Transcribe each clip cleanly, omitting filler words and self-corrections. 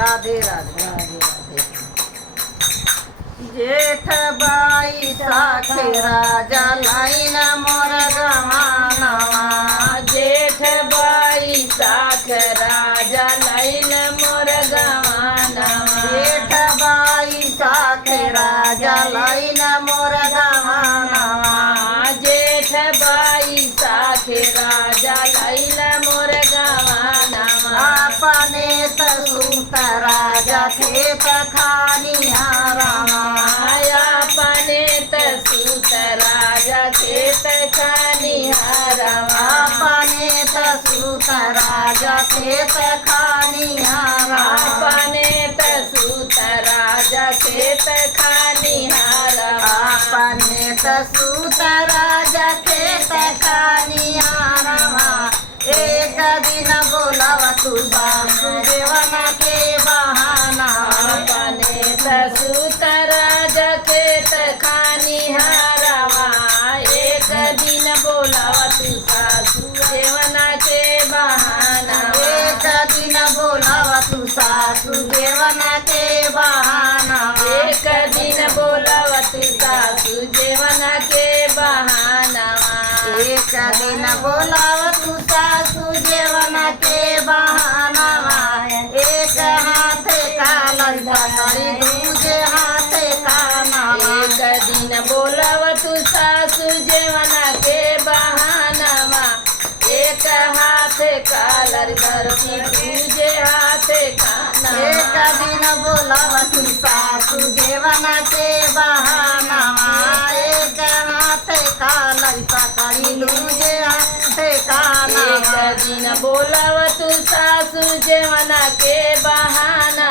राधे राधे। राधे राधे। जेठ बाई साखे राजा लाइन मोर गवानवा। जेठ बाई साख राजा लाइन मोर गवानवा। जेठ बाई साखे राजा लाइन मोर गवानवा। जेठ बाई साख राजा लाइन मोर गवानवा। अपने तसूत राजा खेत खानिहारवा। अपने तसूत राजा खेत खानिहारवा। अपने तसूत राजा खेत खानिहारवा। अपने तसूत राजा खेत खानिहारवा। अपने तसूत राजा खेत खानिहारवा। एक दिन बोलाव तू सासू देवना के बहाना। अपने तसूत राजा खेत खानिहारवा। एक दिन बोलावा तू सासू देवना के बहाना। एक दिन बोलाव तू सासू देवना के बहाना। एक दिन बोलावा तू सासू देवना के बहाना। एक दिन बोलाव तू सासू देवना के बहाना। एक हाथ कालर पकड़ी दूजे हाथ काना। एक दिन बोलावा तू सासू देवना के बहाना। एक हाथ कालर धरती दूजे हाथ खाना। एक दिन बोलाव तू सासू देवना के बहाना। एक हाथ कालर पकड़ी दूजे हाथ काना। एक दिन बोलावा तू सासू देवना के बहाना।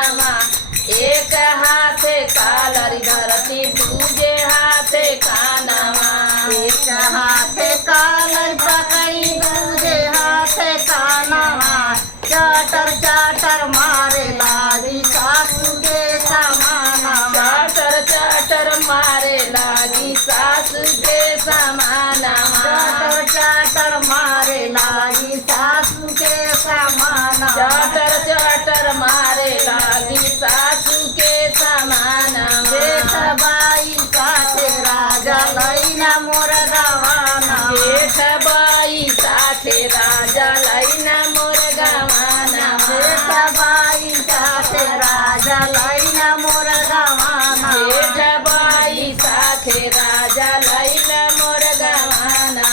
एक हाथ कालर धरती दूजे हाथ खाना। एक हाथ कालर पकड़ी दूजे हाथ काना। चाटर चाटर मारे लागी सासू के समाना। चाटर चाटर मारे लागी सासू के समाना। चाटर चाटर मारे लागी सासू के समाना। चाटर चाटर मारे लागी सासू के समाना। जेठ बाई साथे राजा लैना मोर गवाना। जेठ बाई साथे राजा लैना मोर गवाना। जेठ बाई साथे राजा लैना मोर गवाना। जेठ बाई साथे राजा लैना मोर गवाना।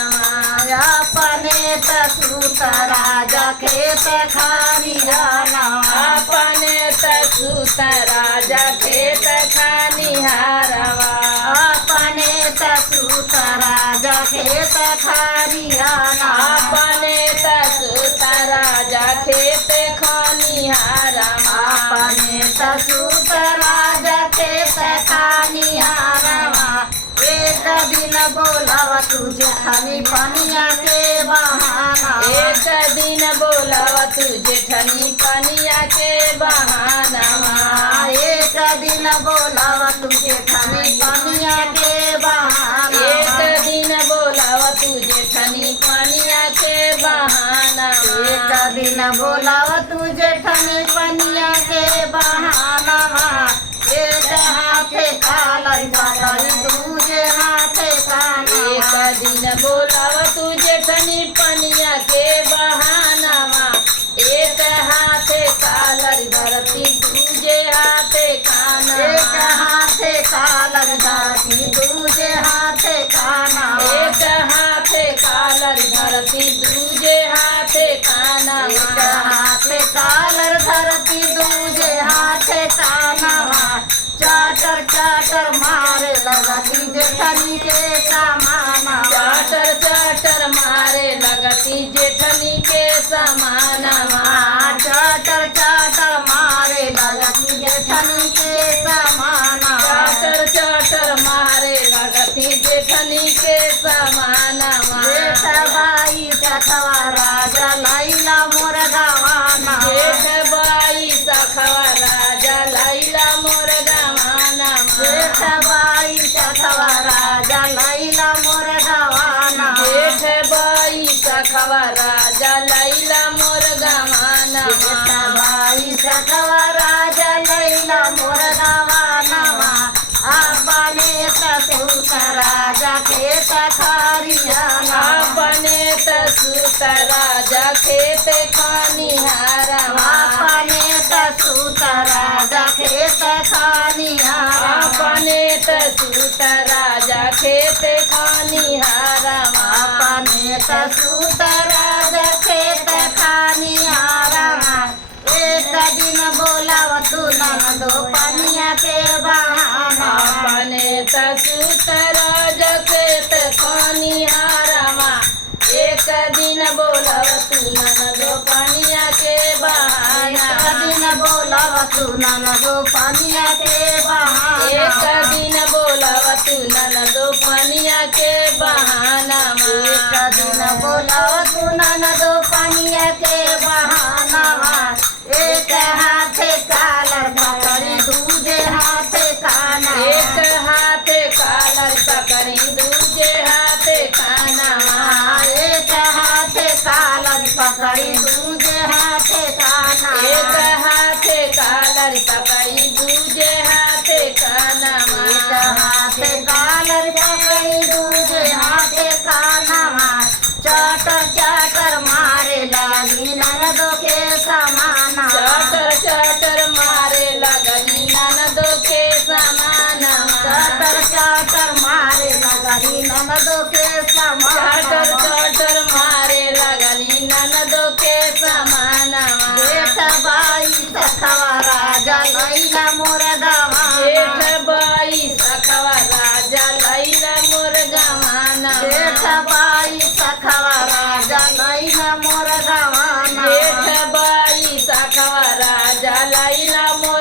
अपने तसूत राजा खेत खानिहारवा। अपने तसूत राजा खेत खानिहारवा। अपने तसूत राजा खेत खानिहारवा। अपने तसूत राजा खेत खानिहारवा। अपने तसूत राजा खेत खानिहारवा। एक दिन बोलाव तुझे खनी पनिया के बहाना। एक दिन बोलावा तू जेठनी पनिया के बहाना। एक दिन बोलाव तुझे खनी पनिया के बहाना। एक दिन बोलावा तू जेठनी पनिया के बहाना। एक दिन बोलाव तुझे खनी पनिया के बहाना। एक हाथे कालर पकड़ी दूजे हाथे काना। एक दिन बोलावा तू जेठनी पनिया के बहाना। एक हाथे कालर धरती दूजे हाथे खाना। एक हाथे कालर धरती दूजे हाथे काना। एक हाथे कालर धरती दूजे हाथे खाना। एक हाथे कालर धरती दूजे हाथे काना। चाटर चाटर मारे लगती जेठनी के समाना। चाटर चाटर मारे लगती जेठनी के समाना। चाटर चाटर मारे लगती जेठनी के समाना। चाटर चाटर मारे लगती जेठनी के समाना। जेठ बाई सखवा राजा लैला मोर गवाना। जेठ बाई सखवा राजा लैला मोर गवाना। जेठ बाई सखवा राजा लैला मोर गवाना। जेठ बाई सखवा राजा लैला मोर गवाना। जेठ बाई सखवा राजा सुत राजा खेत खरियाना अपने त सुत राजा खेत खनिहारवा अपने त सुत राजा खेत खनियाना अपने त सुत राजा खेत खनिहारवा अपने त सुत राजा खेत खनियाना एक दिन बोलाव तू ननदो पनिया के बहाना अपने त सुत राजा खेत खनिहारवा एक दिन बोलव तू ननदो पनिया के बहाना एक दिन बोलाव तू ननदो पनिया के बहाना एक दिन बोलव तू ननदो पनिया के बहाना एक दिन बोलाव तू ननदो पनिया के बहाना एक हाथे कालर पकड़ी दूजे हाथे खाना एक हाथे कालर पकड़ी दूजे हाथे खाना एक हाथे कालर पकड़ी दूजे हाथे खाना एक हाथे कालर पकड़ी दूजे हाथे खाना एक हाथे कालर पकड़ी दूजे हाथे खाना चाटर चाटर मारे लागी ननदो के समाना चाटर चाटर मारे लगनी ननदो के समाना चाटर चाटर मारे लगनी ननदो के समाना चाटर चाटर मारे लगनी ननदो के समाना जेठ बाई सखवा राजा लैला मोर गवा जेठ बाई सखवा राजा लैला मोर गवाना जेठ बाई सखवा राजा लैला मोर गवाना जेठ बाई सखवा राजा लैला मोर